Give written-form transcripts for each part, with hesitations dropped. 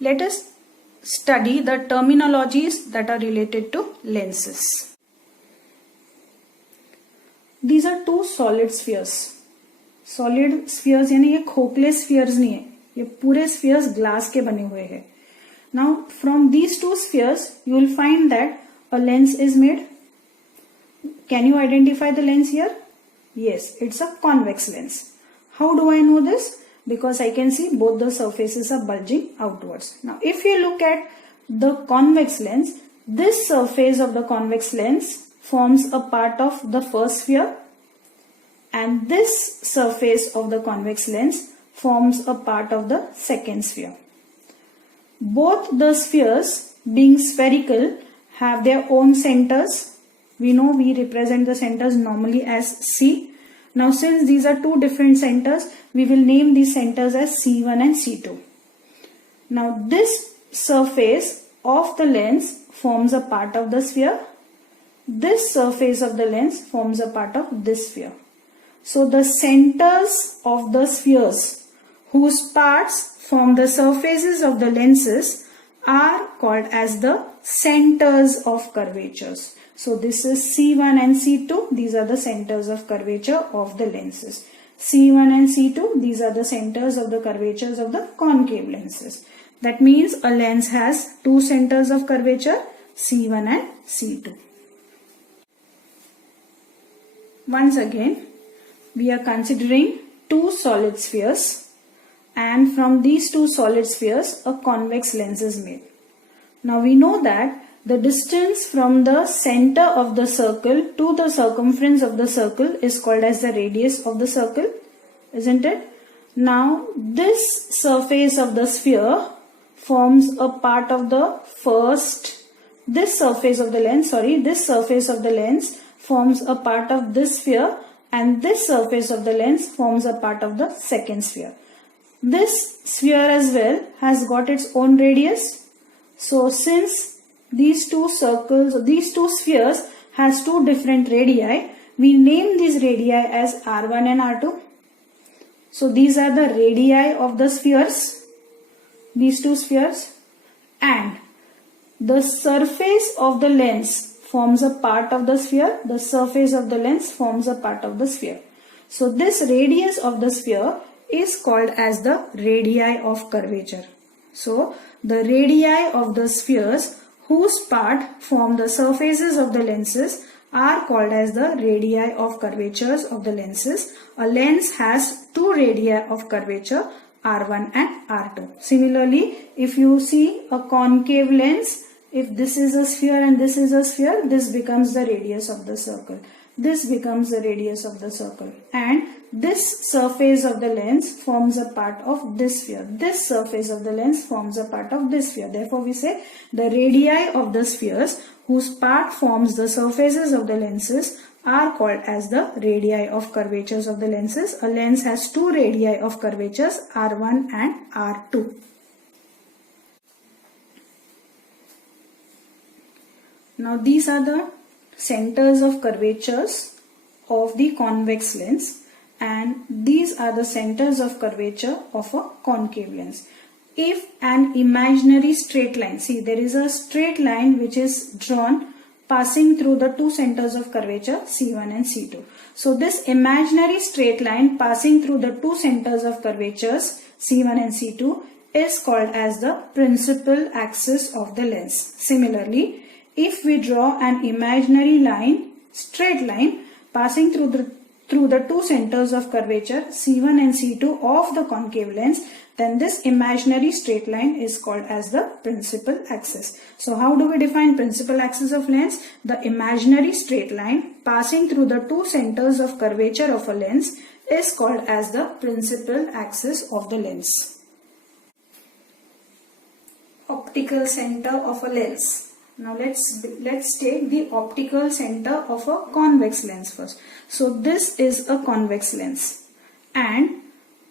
Let us study the terminologies that are related to lenses. These are two solid spheres. Solid spheres यानी ये खोखले spheres नहीं है, ये पूरे spheres glass के बने हुए हैं. Now from these two spheres you will find that a lens is made. Can you identify the lens here? Yes, it's a convex lens. How do I know this? Because I can see both the surfaces are bulging outwards. Now if you look at the convex lens, this surface of the convex lens forms a part of the first sphere and this surface of the convex lens forms a part of the second sphere. Both the spheres being spherical have their own centers. We know we represent the centers normally as C. Now since these are two different centers, we will name these centers as C1 and C2. Now this surface of the lens forms a part of the sphere. This surface of the lens forms a part of this sphere. So the centers of the spheres whose parts form the surfaces of the lenses are called as the centers of curvatures. So this is C1 and C2. These are the centers of curvature of the lenses. C1 and C2, these are the centers of the curvatures of the concave lenses. That means a lens has two centers of curvature, C1 and C2. Once again, we are considering two solid spheres, and from these two solid spheres, a convex lens is made. Now we know that the distance from the center of the circle to the circumference of the circle is called as the radius of the circle, isn't it? Now this surface of the sphere forms a part of the this surface of the lens forms a part of this sphere, and this surface of the lens forms a part of the second sphere. This sphere as well has got its own radius. So since these two spheres has two different radii, we name these radii as R1 and R2. So these are the radii of the spheres, these two spheres, and the surface of the lens forms a part of the sphere, the surface of the lens forms a part of the sphere. So this radius of the sphere is called as the radii of curvature. So the radii of the spheres whose part form the surfaces of the lenses are called as the radii of curvatures of the lenses. A lens has two radii of curvature, R1 and R2. Similarly, if you see a concave lens, if this is a sphere and this is a sphere, this becomes the radius of the circle. This becomes the radius of the circle. And this surface of the lens forms a part of this sphere. This surface of the lens forms a part of this sphere. Therefore, we say the radii of the spheres whose part forms the surfaces of the lenses are called as the radii of curvatures of the lenses. A lens has two radii of curvatures, R1 and R2. Now these are the centers of curvatures of the convex lens, and these are the centers of curvature of a concave lens. If an imaginary straight line, see there is a straight line which is drawn passing through the two centers of curvature C1 and C2. So this imaginary straight line passing through the two centers of curvatures C1 and C2 is called as the principal axis of the lens. Similarly, if we draw an imaginary line, straight line passing through the two centers of curvature C1 and C2 of the concave lens, then this imaginary straight line is called as the principal axis. So how do we define principal axis of lens? The imaginary straight line passing through the two centers of curvature of a lens is called as the principal axis of the lens. Optical center of a lens. Now let's take the optical center of a convex lens first. So this is a convex lens and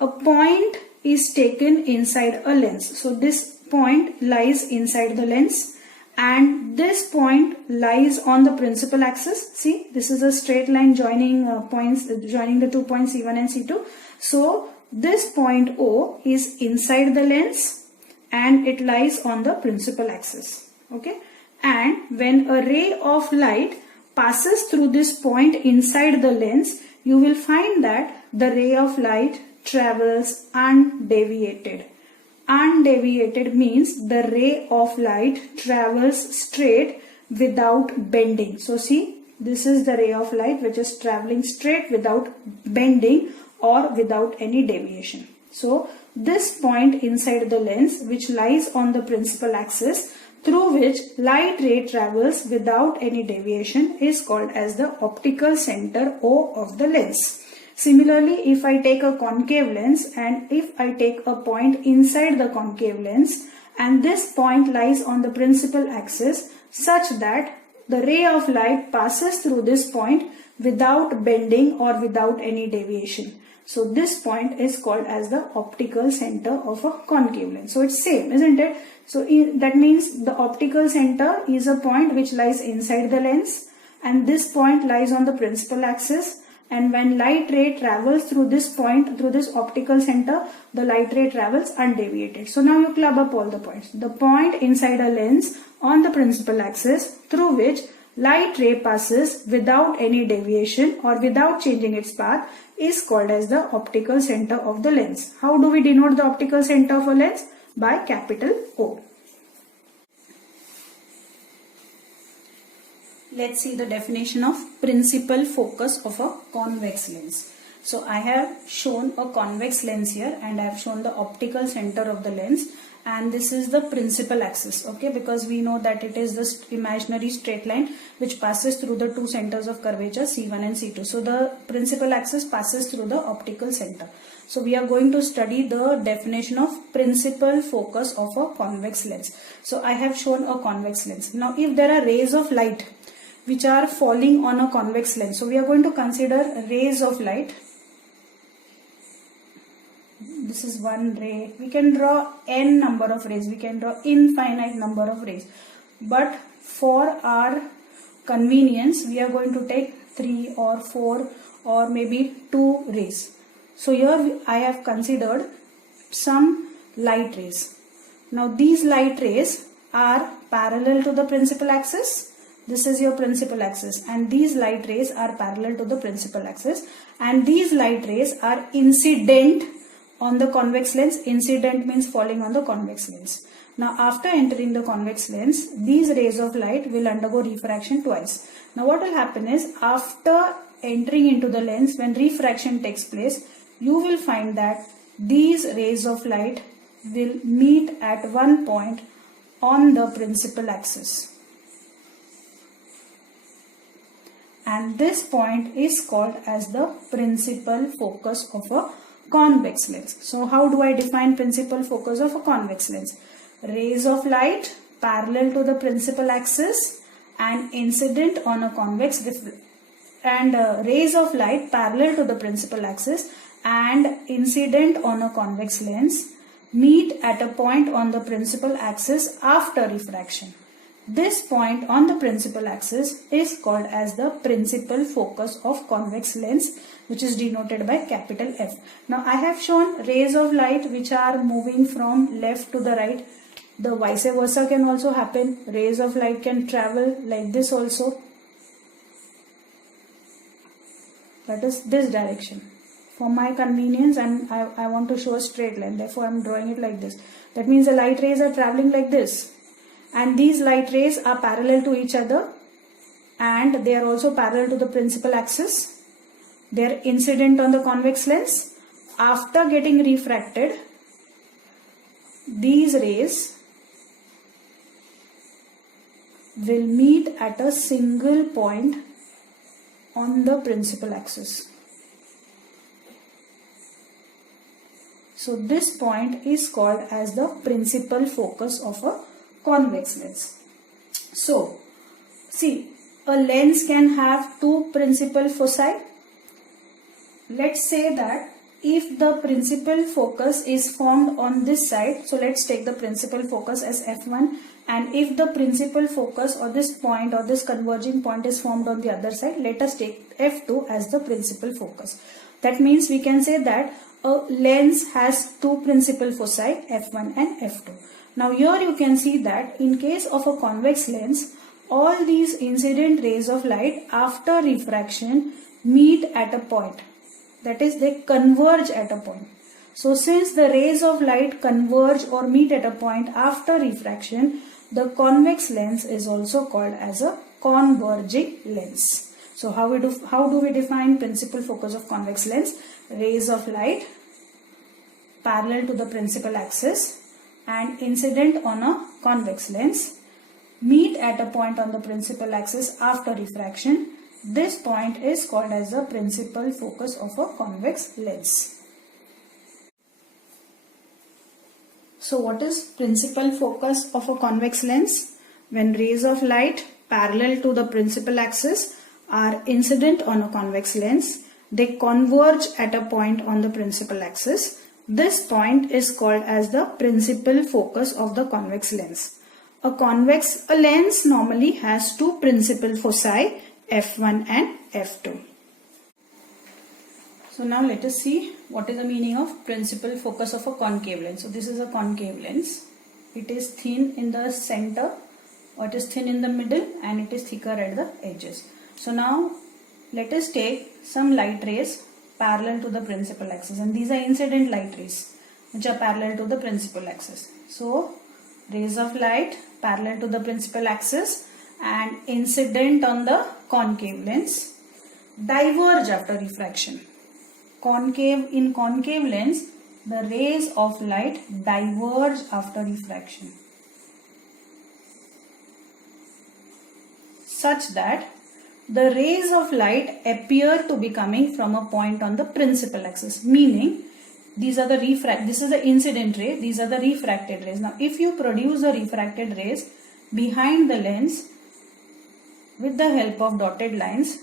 a point is taken inside a lens. So this point lies inside the lens and this point lies on the principal axis. See, this is a straight line joining the 2 points C1 and C2. So this point O is inside the lens and it lies on the principal axis. Okay, and when a ray of light passes through this point inside the lens, you will find that the ray of light travels undeviated. Undeviated means the ray of light travels straight without bending. So see, this is the ray of light which is traveling straight without bending or without any deviation. So this point inside the lens which lies on the principal axis through which light ray travels without any deviation is called as the optical center O of the lens. Similarly, if I take a concave lens and if I take a point inside the concave lens and this point lies on the principal axis such that the ray of light passes through this point without bending or without any deviation. So this point is called as the optical center of a concave lens. So it's same, isn't it? So that means the optical center is a point which lies inside the lens and this point lies on the principal axis, and when light ray travels through this point, through this optical center, the light ray travels undeviated. So now you club up all the points. The point inside a lens on the principal axis through which light ray passes without any deviation or without changing its path is called as the optical center of the lens. How do we denote the optical center of a lens? By capital O. Let's see the definition of principal focus of a convex lens. So I have shown a convex lens here and I have shown the optical center of the lens, and this is the principal axis, okay, because we know that it is the imaginary straight line which passes through the two centers of curvature C1 and C2. So the principal axis passes through the optical center. So we are going to study the definition of principal focus of a convex lens. So I have shown a convex lens. Now if there are rays of light which are falling on a convex lens, so we are going to consider rays of light. This is one ray. We can draw n number of rays. We can draw infinite number of rays. But for our convenience, we are going to take 3 or 4 or maybe 2 rays. So here I have considered some light rays. Now these light rays are parallel to the principal axis. This is your principal axis, and these light rays are parallel to the principal axis, and these light rays are incident on the convex lens. Incident means falling on the convex lens. Now after entering the convex lens, these rays of light will undergo refraction twice. Now what will happen is, after entering into the lens, when refraction takes place, you will find that these rays of light will meet at one point on the principal axis. And this point is called as the principal focus of a convex lens. So how do I define principal focus of a convex lens? Rays of light parallel to the principal axis and incident on a convex rays of light parallel to the principal axis and incident on a convex lens meet at a point on the principal axis after refraction. This point on the principal axis is called as the principal focus of convex lens, which is denoted by capital F. Now I have shown rays of light which are moving from left to the right. The vice versa can also happen. Rays of light can travel like this also. That is this direction. For my convenience, and I want to show a straight line, therefore I am drawing it like this. That means the light rays are traveling like this. And these light rays are parallel to each other, and they are also parallel to the principal axis. They are incident on the convex lens. After getting refracted, these rays will meet at a single point on the principal axis. So this point is called as the principal focus of a convex lens. So see, a lens can have two principal foci. Let's say that if the principal focus is formed on this side, so let's take the principal focus as F1, and if the principal focus or this point or this converging point is formed on the other side, let us take F2 as the principal focus. That means we can say that a lens has two principal foci, f1 and f2. Now here you can see that in case of a convex lens, all these incident rays of light after refraction meet at a point. That is, they converge at a point. So since the rays of light converge or meet at a point after refraction, the convex lens is also called as a converging lens. So how do we define principal focus of convex lens? Rays of light parallel to the principal axis and incident on a convex lens meet at a point on the principal axis after refraction. This point is called as the principal focus of a convex lens. So what is principal focus of a convex lens? When rays of light parallel to the principal axis are incident on a convex lens, they converge at a point on the principal axis. This point is called as the principal focus of the convex lens. A lens normally has two principal foci, f1 and f2. So now let us see what is the meaning of principal focus of a concave lens. So this is a concave lens. It is thin in the center, or it is thin in the middle, and it is thicker at the edges. So now let us take some light rays parallel to the principal axis, and these are incident light rays which are parallel to the principal axis. So rays of light parallel to the principal axis and incident on the concave lens diverge after refraction. In concave lens, the rays of light diverge after refraction, such that the rays of light appear to be coming from a point on the principal axis, meaning this is the incident ray, these are the refracted rays. Now if you produce the refracted rays behind the lens with the help of dotted lines,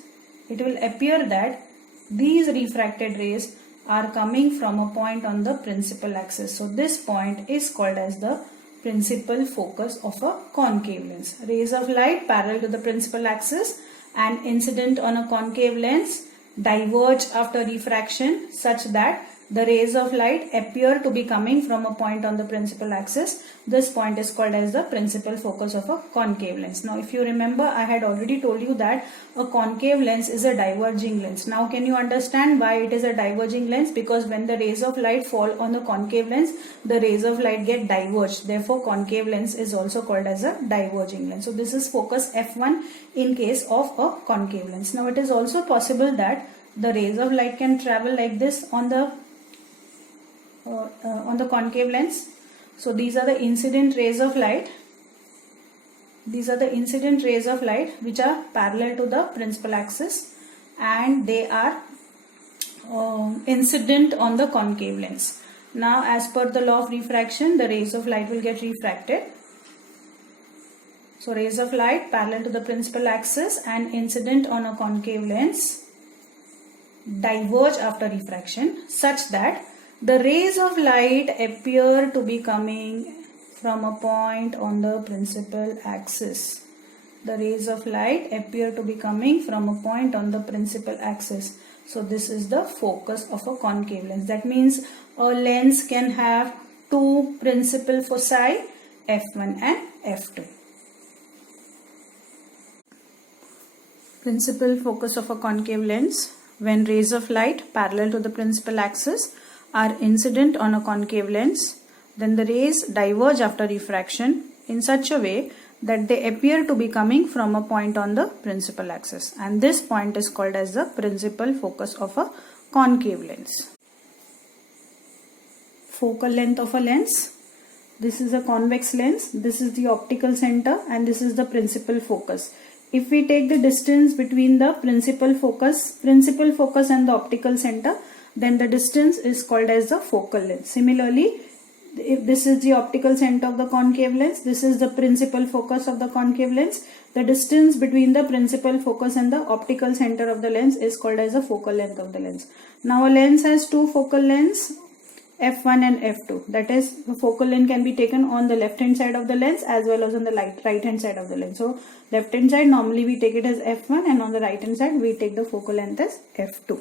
it will appear that these refracted rays are coming from a point on the principal axis. So this point is called as the principal focus of a concave lens. Rays of light parallel to the principal axis and incident on a concave lens diverge after refraction such that the rays of light appear to be coming from a point on the principal axis. This point is called as the principal focus of a concave lens. Now if you remember, I had already told you that a concave lens is a diverging lens. Now can you understand why it is a diverging lens? Because when the rays of light fall on the concave lens, the rays of light get diverged. Therefore concave lens is also called as a diverging lens. So this is focus f1 in case of a concave lens. Now it is also possible that the rays of light can travel like this on the concave lens. So these are the incident rays of light. These are the incident rays of light which are parallel to the principal axis, and they are incident on the concave lens. Now as per the law of refraction, the rays of light will get refracted. So rays of light parallel to the principal axis and incident on a concave lens diverge after refraction such that the rays of light appear to be coming from a point on the principal axis. The rays of light appear to be coming from a point on the principal axis. So this is the focus of a concave lens. That means a lens can have two principal foci, f1 and f2. Principal focus of a concave lens: when rays of light parallel to the principal axis are incident on a concave lens, then the rays diverge after refraction in such a way that they appear to be coming from a point on the principal axis, and this point is called as the principal focus of a concave lens. Focal length of a lens: this is a convex lens, this is the optical center, and this is the principal focus. If we take the distance between the principal focus and the optical center, then the distance is called as the focal length. Similarly, if this is the optical center of the concave lens, this is the principal focus of the concave lens, the distance between the principal focus and the optical center of the lens is called as the focal length of the lens. Now a lens has two focal lengths, f1 and f2. That is, the focal length can be taken on the left hand side of the lens as well as on the right hand side of the lens. So left hand side normally we take it as f1, and on the right hand side we take the focal length as f2.